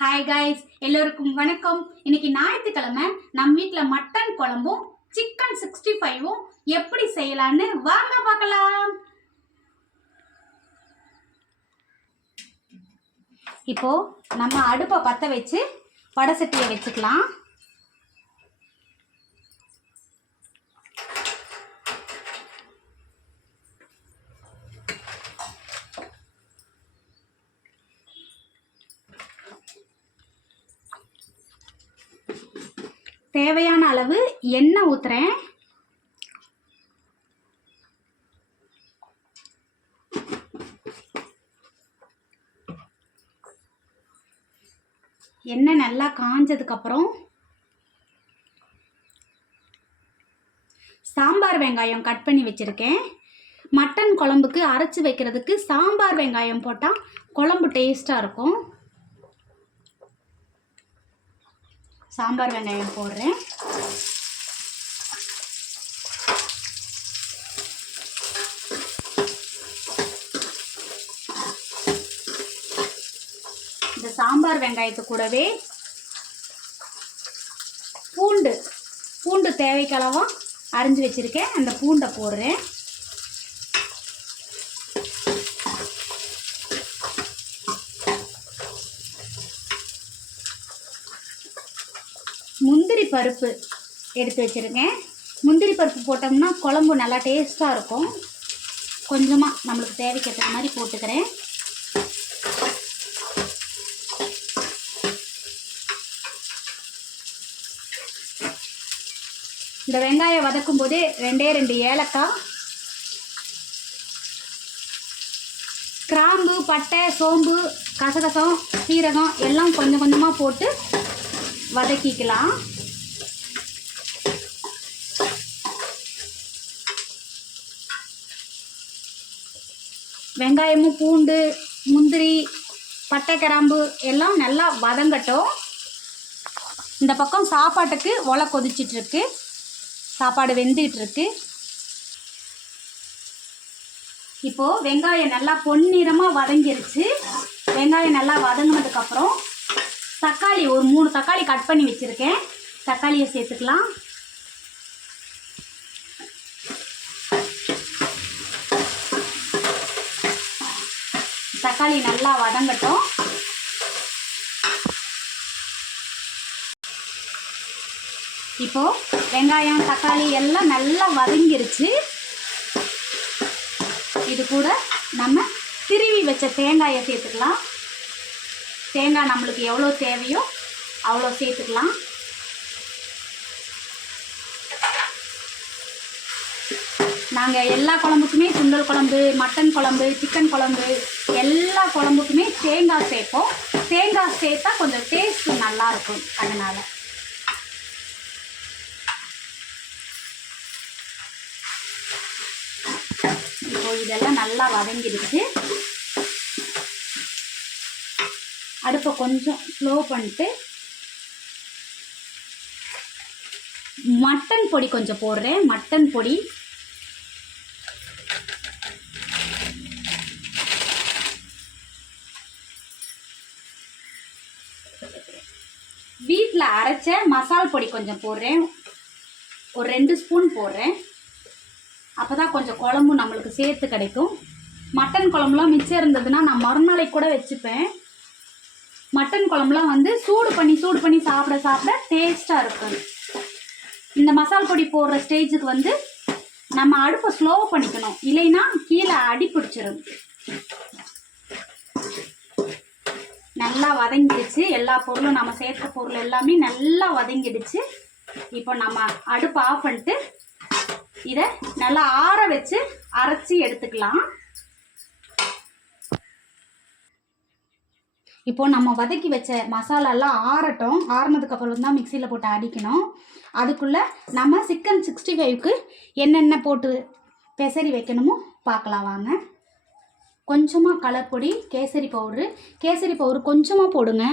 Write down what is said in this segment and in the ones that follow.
Hi guys, எல்லோருக்கும் வணக்கம். இன்னைக்கு ஞாயிற்றுக்கிழமை நம்ம வீட்டில் மட்டன் குழம்பும் சிக்கன் 65ம் எப்படி செய்யலான்னு வாங்க பார்க்கலாம். இப்போ நம்ம அடுப்பை பற்ற வச்சு வடை சட்டியை வச்சுக்கலாம். தேவையான அளவு எண்ணெய் ஊற்றுறேன். எண்ணெய் நல்லா காஞ்சதுக்கப்புறம் சாம்பார் வெங்காயம் கட் பண்ணி வச்சுருக்கேன். மட்டன் குழம்புக்கு அரைச்சி வைக்கிறதுக்கு சாம்பார் வெங்காயம் போட்டால் குழம்பு டேஸ்ட்டாக இருக்கும். சாம்பார் வெங்காயம் போடுறேன். இந்த சாம்பார் வெங்காயத்து கூடவே பூண்டு தேவைக்களவா அரிஞ்சு வச்சிருக்கேன். அந்த பூண்டை போடுறேன். முந்திரி பருப்பு எடுத்து வச்சுருக்கேன். முந்திரி பருப்பு போட்டோம்னா குழம்பு நல்லா டேஸ்ட்டாக இருக்கும். கொஞ்சமாக நம்மளுக்கு தேவைக்கேற்ற மாதிரி போட்டுக்கிறேன். இந்த வெங்காயம் வதக்கும் போதே 2 ஏலக்காய், கிராம்பு, பட்டை, சோம்பு, கசகசம், சீரகம் எல்லாம் கொஞ்சம் கொஞ்சமாக போட்டு வதக்கிக்கலாம். வெங்காயமும் பூண்டு, முந்திரி, பட்டை, கிராம்பு எல்லாம் நல்லா வதங்கட்டும். இந்த பக்கம் சாப்பாட்டுக்கு ஒலை கொதிச்சிட்ருக்கு. சாப்பாடு வெந்துகிட்ருக்கு. இப்போது வெங்காயம் நல்லா பொன்னிறமாக வதங்கிருச்சு. வெங்காயம் நல்லா வதங்கினதுக்கப்புறம் தக்காளி ஒரு 3 தக்காளி கட் பண்ணி வச்சுருக்கேன். தக்காளியை சேர்த்துக்கலாம். தக்காளி நல்லா வதங்கட்டும். இப்போது வெங்காயம் தக்காளி எல்லாம் நல்லா வதங்கிருச்சு. இது கூட நம்ம திருவி வச்ச தேங்காயை சேர்த்துக்கலாம். தேங்காய் நம்மளுக்கு எவ்வளோ தேவையோ அவ்வளோ சேர்த்துக்கலாம். நாங்கள் எல்லா குழம்புக்குமே சுண்டல் குழம்பு, மட்டன் குழம்பு, சிக்கன் குழம்பு எல்லா குழம்புக்குமே தேங்காய் சேர்ப்போம். தேங்காய் சேர்த்தா கொஞ்சம் டேஸ்ட்டு நல்லாயிருக்கும். அதனால் இப்போது இதெல்லாம் நல்லா வதங்கிடுச்சு. அடுப்பை கொஞ்சம் ஸ்லோ பண்ணிட்டு மட்டன் பொடி கொஞ்சம் போடுறேன். மட்டன் பொடி வீட்டில் அரைச்ச மசால் பொடி கொஞ்சம் போடுறேன். ஒரு 2 ஸ்பூன் போடுறேன். அப்போ தான் கொஞ்சம் குழம்பு நம்மளுக்கு சேர்த்து கிடைக்கும். மட்டன் குழம்புலாம் மிச்சம் இருந்ததுன்னா நான் மறுநாளைக்கு கூட வச்சுப்பேன். மட்டன் குழம்புலாம் சூடு பண்ணி சாப்பிட டேஸ்ட்டாக இருக்கும். இந்த மசால் பொடி போடுற ஸ்டேஜுக்கு நம்ம அடுப்பை ஸ்லோ பண்ணிக்கணும். இல்லைன்னா கீழே அடி பிடிச்சிடும். நல்லா வதங்கிடுச்சு. எல்லா பொருளும் நம்ம சேர்த்த பொருள் எல்லாமே நல்லா வதங்கிடுச்சு. இப்போ நம்ம அடுப்பை ஆஃப் பண்ணிட்டு இதை நல்லா ஆற வச்சு அரைச்சி எடுத்துக்கலாம். இப்போது நம்ம வதக்கி வச்ச மசாலாலாம் ஆறட்டும். ஆறினதுக்கப்புறம் தான் மிக்சியில் போட்டு அடிக்கணும். அதுக்குள்ளே நம்ம சிக்கன் 65க்கு என்னென்ன போட்டு பெசரி வைக்கணுமோ பார்க்கலாம் வாங்க. கொஞ்சமாக கலர் பொடி, கேசரி பவுட்ரு கொஞ்சமாக போடுங்க.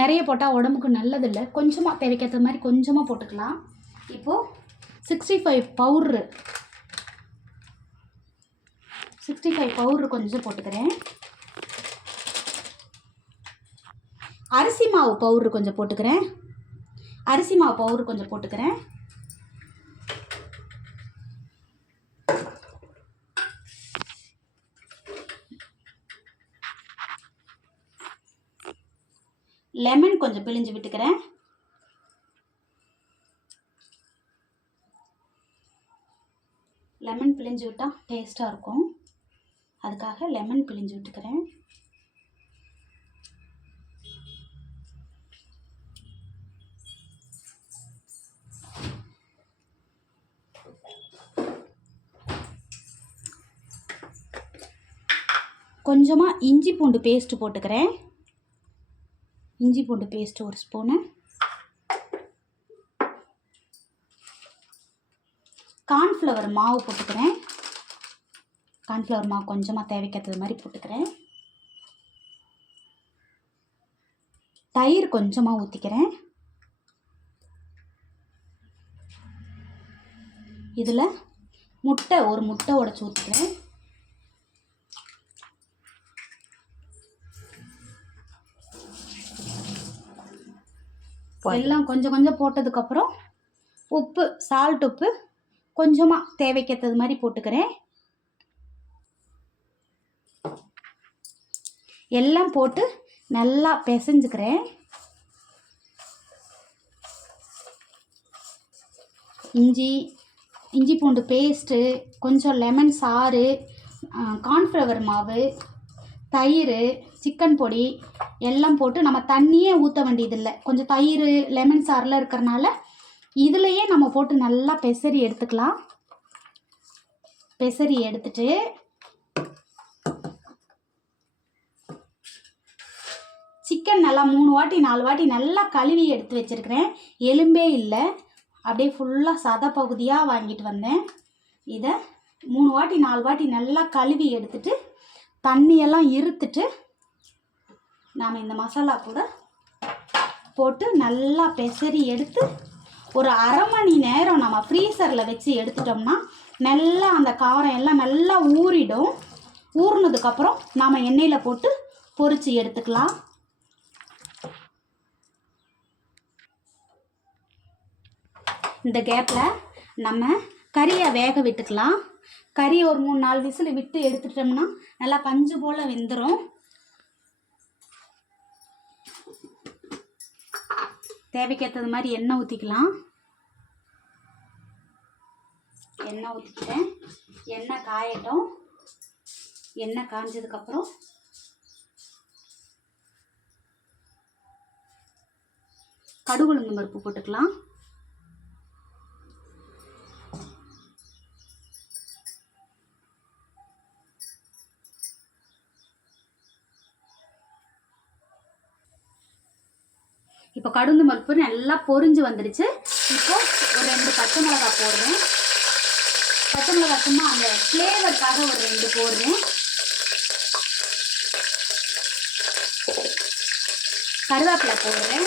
நிறைய போட்டால் உடம்புக்கு நல்லதில்லை. கொஞ்சமாக தேவைக்கேற்ற மாதிரி கொஞ்சமாக போட்டுக்கலாம். இப்போது 65 பவுட்ரு கொஞ்சம் போட்டுக்கிறேன். அரிசி மாவு பவுட்ரு கொஞ்சம் போட்டுக்கிறேன். அரிசி மாவு பவுட்ரு கொஞ்சம் போட்டுக்கிறேன். லெமன் கொஞ்சம் பிழிஞ்சு விட்டுக்கிறேன். லெமன் பிழிஞ்சு விட்டால் டேஸ்ட்டாக இருக்கும், அதுக்காக லெமன் பிழிஞ்சு விட்டுக்கிறேன். கொஞ்சமாக இஞ்சி பூண்டு பேஸ்ட்டு போட்டுக்கிறேன். இஞ்சி பூண்டு பேஸ்ட்டு 1 ஸ்பூனு. கார்ன்ஃப்ளவர் மாவு போட்டுக்கிறேன். கார்ன்ஃப்ளவர் மாவு கொஞ்சமாக தேவைக்கேற்றது மாதிரி போட்டுக்கிறேன். தயிர் கொஞ்சமாக ஊற்றிக்கிறேன். இதில் ஒரு முட்டை உடைச்சி ஊற்றிக்கிறேன். எல்லாம் கொஞ்சம் கொஞ்சம் போட்டதுக்கப்புறம் உப்பு, சால்ட் உப்பு கொஞ்சமாக தேவைக்கேற்றது மாதிரி போட்டுக்கிறேன். எல்லாம் போட்டு நல்லா பிசைஞ்சுக்கிறேன். இஞ்சி பூண்டு பேஸ்ட்டு, கொஞ்சம் லெமன் சாறு, கார்ன்ஃப்ளவர் மாவு, தயிர், சிக்கன் பொடி எல்லாம் போட்டு நம்ம தண்ணியே ஊற்ற வேண்டியதில்லை. கொஞ்சம் தயிர் லெமன் சாறில் இருக்கிறனால இதுலையே நம்ம போட்டு நல்லா பெசரி எடுத்துக்கலாம். பெசரி எடுத்துட்டு சிக்கன் நல்லா 3 வாட்டி 4 வாட்டி நல்லா கழுவி எடுத்து வச்சுருக்கிறேன். எலும்பே இல்லை, அப்படியே ஃபுல்லாக சதை பகுதியாக வாங்கிட்டு வந்தேன். இதை 3 வாட்டி 4 வாட்டி நல்லா கழுவி எடுத்துட்டு தண்ணியெல்லாம் இருத்துட்டு நாம் இந்த மசாலா கூட போட்டு நல்லா பெசரி எடுத்து ஒரு அரை மணி நேரம் நம்ம ஃப்ரீசரில் வச்சு எடுத்துட்டோம்னா நல்லா அந்த காரம் எல்லாம் நல்லா ஊறிடும். ஊறினதுக்கப்புறம் நாம் எண்ணெயில் போட்டு பொரித்து எடுத்துக்கலாம். இந்த கேப்பில் நம்ம கறியை வேக விட்டுக்கலாம். கறி ஒரு 3-4 விசில் விட்டு எடுத்துட்டோம்னா நல்லா பஞ்சு போல் வெந்துடும். தேவைக்கேற்றது மாதிரி எண்ணெய் ஊற்றிக்கலாம். எண்ணெய் ஊற்றிக்கிட்டேன். எண்ணெய் காயட்டும். எண்ணெய் காஞ்சதுக்கப்புறம் கடுகு உளுந்தம் பருப்பு போட்டுக்கலாம். இப்போ கடுகு பருப்பு நல்லா பொரிஞ்சு வந்துடுச்சு. இப்போ ஒரு 2 பச்சை மிளகாய் போடுறேன். பச்சை மிளகாய் சும்மா அந்த ஃப்ளேவருக்காக ஒரு 2 போடுறேன். கருவேப்பிலை போடுறேன்.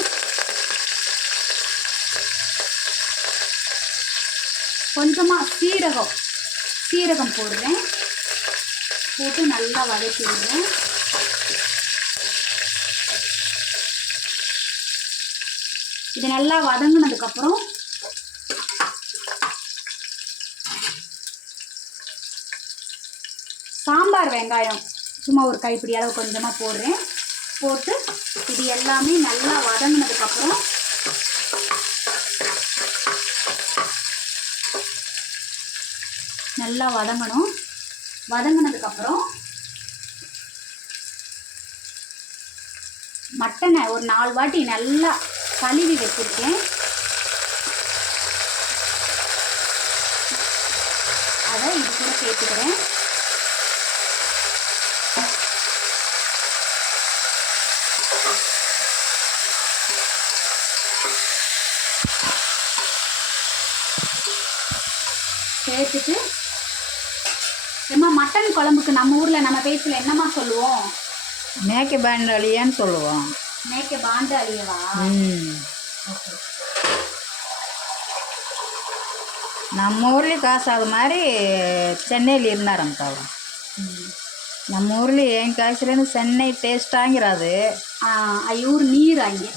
கொஞ்சமாக சீரகம் போடுறேன். போட்டு நல்லா வதக்கி விடுறேன். இது நல்லா வதங்கினதுக்கப்புறம் சாம்பார் வெங்காயம் சும்மா ஒரு கைப்பிடி அளவு கொஞ்சமாக போடுறேன். போட்டு இது எல்லாமே நல்லா வதங்கினதுக்கப்புறம் நல்லா வதங்கணும். வதங்கினதுக்கப்புறம் மட்டனை ஒரு 4 வாட்டி நல்லா கழுவி வச்சுருக்கேன். அதை இது கூட சேர்த்துக்கிறேன். சேர்த்துட்டு மட்டன் குழம்புக்கு நம்ம ஊரில் நம்ம பேசல என்னம்மா சொல்லுவோம்? மேக்கை பாண்டாளியான்னு சொல்லுவோம். மேக்கை பாண்டாளியவா? நம்ம ஊர்லேயும் காசு அது மாதிரி சென்னையில் இருந்தாரங்க. நம்ம ஊரில் என் காசுலேருந்து சென்னை டேஸ்ட்டாங்கிறாது. ಇವ್ರು ನೀರು ಹಂಗೆ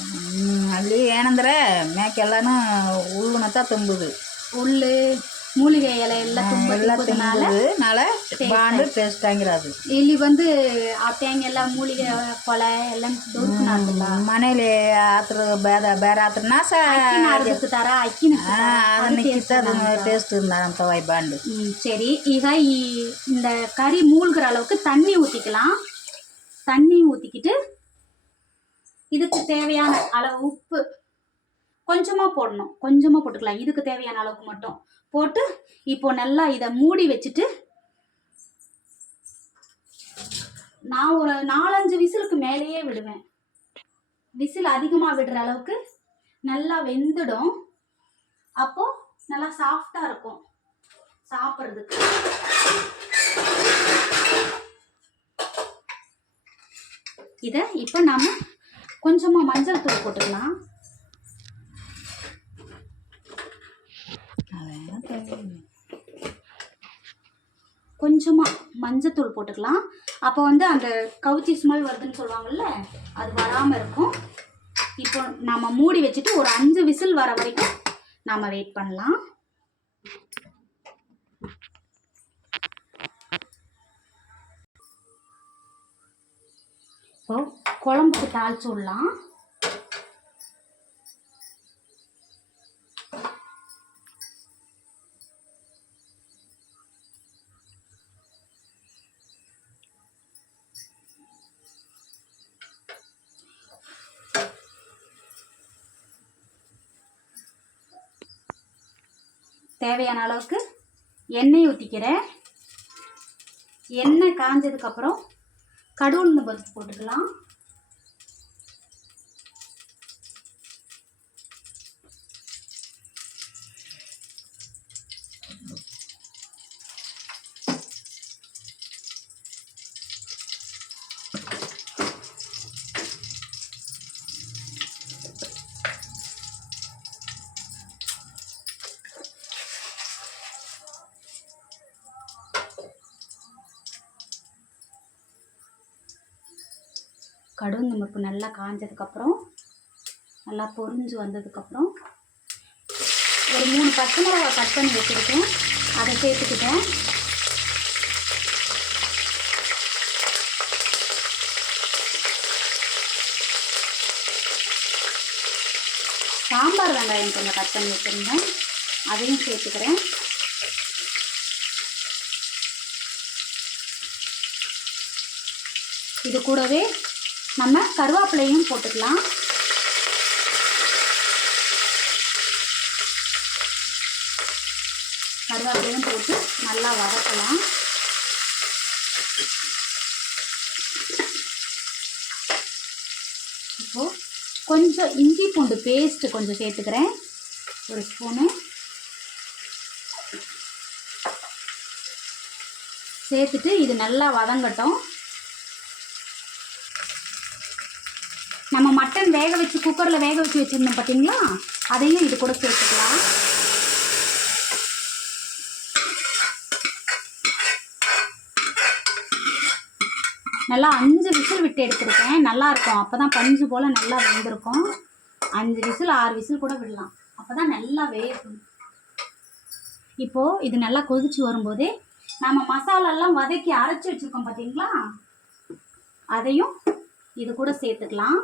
ಅಲ್ಲಿ ಏನಂದ್ರೆ ಮೇಕೆಲ್ಲನೂ ಹುಲ್ಲುನತ್ತ ತುಂಬುದು ಹುಲ್ಲು ಮೂಲಿಗೆ ಎಲೆ ಎಲ್ಲ ತುಂಬ ಎಲ್ಲ ತಿನ್ನೋದನಾல ಬಾಂಡು ಟೇಸ್ಟ್ ಆಗಿರೋದು. ಇಲ್ಲಿ ಬಂದು ಅಪ್ಪಂಗೆಲ್ಲ ಮೂಲಿಗೆ ಕೊಳೆ ಎಲ್ಲ ದೊಡ್ಡ ಮನೇಲಿ ಆತರ ಬೇರೆ ಆತರ ನಾಸ ಅರಗುತ್ತಾರ ಅಕ್ಕಿನ ಅದನ್ನ ಕಿತ್ತದು டேஸ்ட் இருந்தா பாண்டு. சரி, ಈಗ இந்த கறி மூழ்கிற அளவுக்கு தண்ணி ஊற்றிக்கலாம். தண்ணி ஊற்றிக்கிட்டு இதுக்கு தேவையான அளவு உப்பு கொஞ்சமாக போடணும், கொஞ்சமாக போட்டுக்கலாம். இதுக்கு தேவையான அளவுக்கு மட்டும் போட்டு இப்போ நல்லா இதை மூடி வச்சுட்டு நான் ஒரு 4-5 விசிலுக்கு மேலேயே விடுவேன். விசில் அதிகமாக விடுற அளவுக்கு நல்லா வெந்துடும். அப்போ நல்லா சாஃப்டாக இருக்கும் சாப்பிட்றதுக்கு. இதை இப்போ நாம் கொஞ்சமாக மஞ்சள் தூள் போட்டுக்கலாம். கொஞ்சமாக மஞ்சத்தூள் போட்டுக்கலாம். அப்போ வந்து அந்த கவுச்சி ஸ்மெல் வருதுன்னு சொல்லுவாங்கள்ல, அது வராமல் இருக்கும். இப்போ நம்ம மூடி வச்சுட்டு ஒரு 5 விசில் வர வரைக்கும் நாம் வெயிட் பண்ணலாம். இப்போ குழம்புக்கு தாளிச்சு விடலாம். தேவையான அளவுக்கு எண்ணெய் ஊற்றிக்கிறேன். எண்ணெய் காஞ்சதுக்கப்புறம் கடுகு பருப்பு போட்டுக்கலாம். கடுகு பருப்பு நல்லா காஞ்சதுக்கப்புறம் நல்லா பொரிஞ்சு வந்ததுக்கப்புறம் ஒரு 3 பச்சை மிளகாய் கட் பண்ணி வச்சுருக்கேன், அதை சேர்த்துக்கிட்டேன். சாம்பார் வெங்காயம் கொஞ்சம் கட் பண்ணி வச்சுருந்தேன், அதையும் சேர்த்துக்கிறேன். இது கூடவே நம்ம கருவேப்பிலையும் போட்டுக்கலாம். கருவேப்பிலையும் போட்டு நல்லா வதக்கலாம். இப்போது கொஞ்சம் இஞ்சி பூண்டு பேஸ்ட்டு கொஞ்சம் சேர்த்துக்கிறேன், 1 ஸ்பூனு சேர்த்துட்டு இது நல்லா வதங்கட்டும். நம்ம மட்டன் வேக வச்சு குக்கரில் வேக வச்சு வச்சுருந்தோம் பார்த்தீங்களா, அதையும் இது கூட சேர்த்துக்கலாம். நல்லா 5 விசில் விட்டு எடுத்துருக்கேன். நல்லாயிருக்கும், அப்போ தான் பஞ்சு போல் நல்லா வெந்திருக்கும். 5 விசில் 6 விசில் கூட விடலாம், அப்போ தான் நல்லா வேகும். இப்போது இது நல்லா கொதிச்சு வரும்போதே நம்ம மசாலாலாம் வதக்கி அரைச்சி வச்சுருக்கோம் பார்த்தீங்களா, அதையும் இது கூட சேர்த்துக்கலாம்.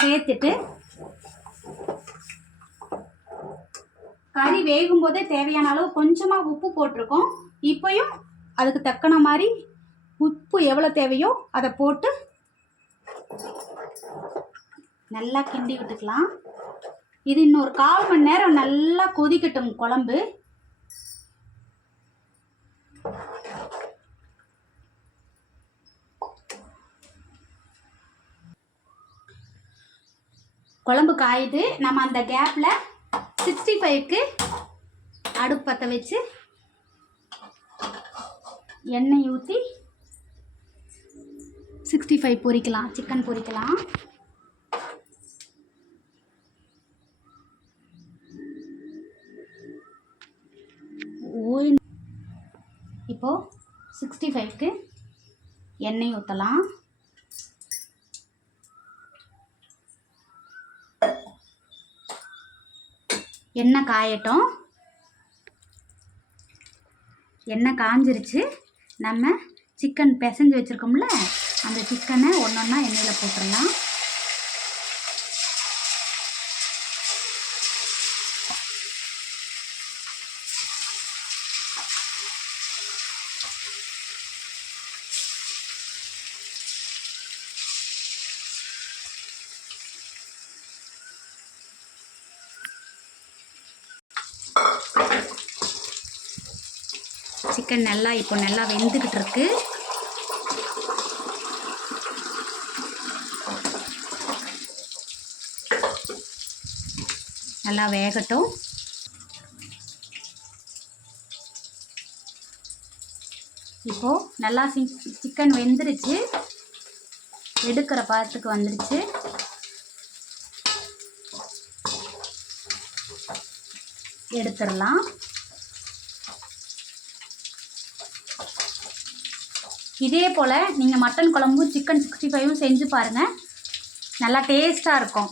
சேர்த்துட்டு கறி வேகும் போதே தேவையான அளவு கொஞ்சமாக உப்பு போட்டிருக்கோம். இப்போயும் அதுக்கு தக்கன மாதிரி உப்பு எவ்வளோ தேவையோ அதை போட்டு நல்லா கிண்டி விட்டுக்கலாம். இது இன்னொரு 1/4 மணி நேரம் நல்லா கொதிக்கட்டும் குழம்பு. குழம்பு காயுது. நம்ம அந்த கேப்பில் 65க்கு அடுப்பு பற்ற வச்சு எண்ணெய் ஊற்றி 65 பொரிக்கலாம், சிக்கன் பொரிக்கலாம். 65க்கு எண்ணெய் ஊற்றலாம். எண்ணெய் காயட்டும். எண்ணெய் காஞ்சிருச்சு. நம்ம சிக்கன் பிசைஞ்சு வச்சுருக்கோம்ல, அந்த சிக்கனை ஒன்றொன்னா எண்ணெயில் போட்டுடலாம். சிக்கன் இப்போ நல்லா வெந்துக்கிட்டு இருக்கு. நல்லா வேகட்டும். இப்போது நல்லா சிக்கன் வெந்துருச்சு, எடுக்கிற பாத்துக்கு வந்துருச்சு. எடுத்துடலாம். இதே போல் நீங்கள் மட்டன் குழம்பும் சிக்கன் 65ம் செஞ்சு பாருங்கள், நல்லா டேஸ்ட்டாக இருக்கும்.